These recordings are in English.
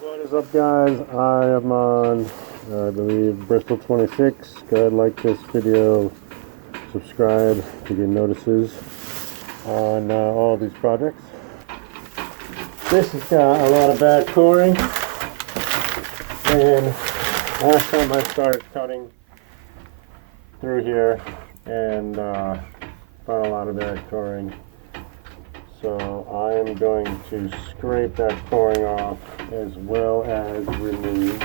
What is up, guys? I am on, I believe, Bristol 26. Go ahead, like this video, subscribe to get notices on all these projects. This has got a lot of bad coring, and last time I started cutting through here and found a lot of bad coring. So I am going to scrape that coring off as well as remove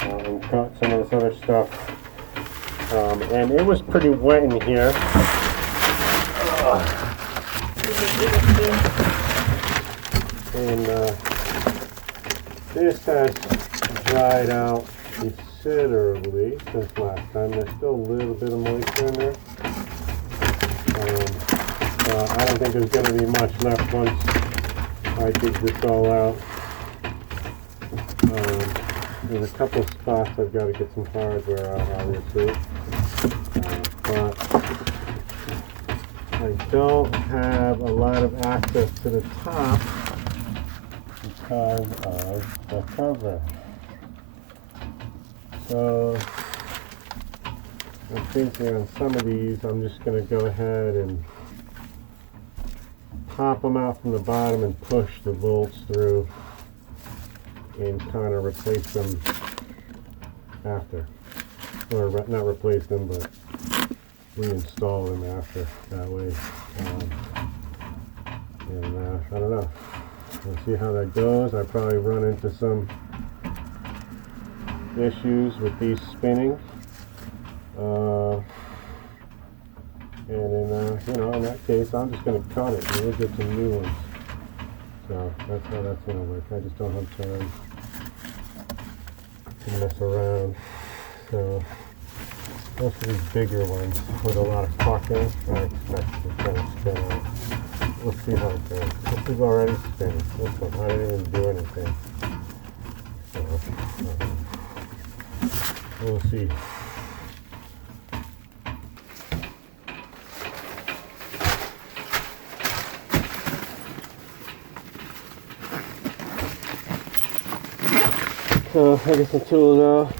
and cut some of this other stuff. And it was pretty wet in here. And this has dried out considerably since last time. There's still a little bit of moisture in there. I don't think there's going to be much left once I dig this all out. There's a couple of spots I've got to get some hardware out, obviously. But I don't have a lot of access to the top because of the cover. So I'm thinking on some of these I'm just going to go ahead and pop them out from the bottom and push the bolts through and kind of replace them after, or not replace them but reinstall them after that way. I don't know, we'll see how that goes. I probably run into some issues with these spinning, and in that case, I'm just going to cut it and we'll get some new ones. So that's how that's going to work. I just don't have time to mess around. So most of these bigger ones with a lot of caulking, I expect to kind of spin out. We'll see how it goes. This is already spinning. This one, I didn't even do anything. So we'll see. So I get some tools out.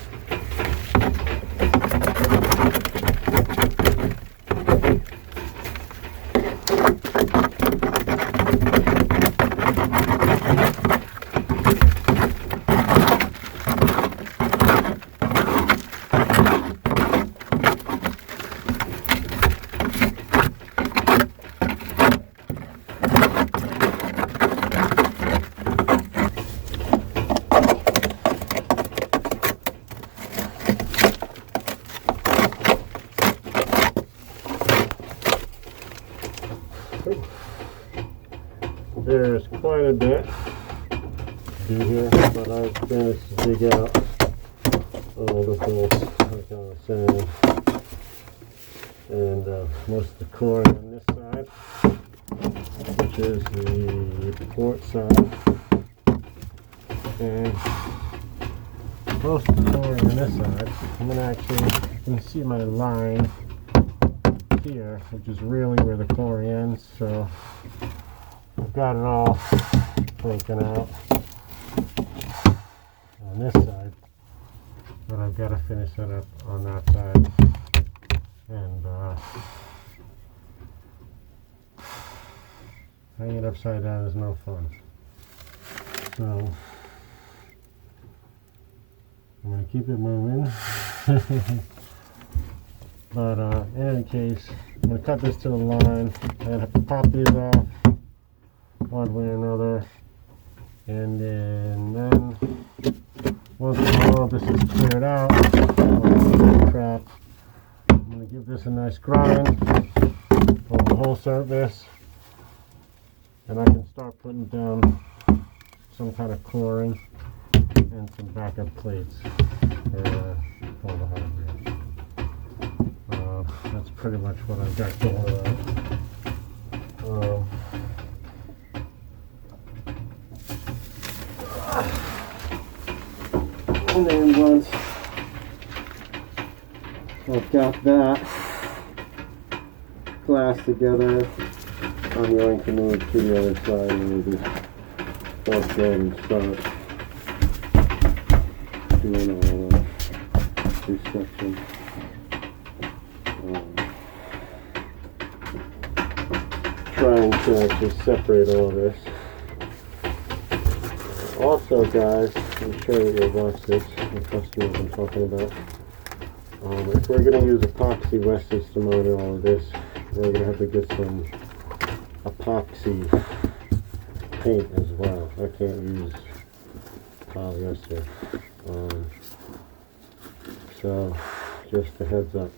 There's quite a bit to do here, but I've managed to dig out all the bolts, like I was saying, and most of the coring on this side, which is the port side, and most of the coring on this side. I'm going to actually, you can see my line here, which is really where the coring ends, so I've got it all broken out on this side, but I've got to finish it up on that side, and hanging it upside down is no fun. So I'm going to keep it moving. But in any case, I'm going to cut this to the line and have to pop these off one way or another, and then once all this is cleared out, crap, I'm going to give this a nice grind over the whole surface, and I can start putting down some kind of coring and some backup plates for all the hardware. That's pretty much what I've got going on. And then once I've got that glass together, I'm going to move to the other side and we'll just go ahead and start doing all the two sections. Trying to actually separate all this. Also, guys, I'm sure that you'll watch this, the customers I'm talking about. If we're going to use epoxy Western to mount all of this, we're going to have to get some epoxy paint as well. I can't use polyester. So, just a heads up.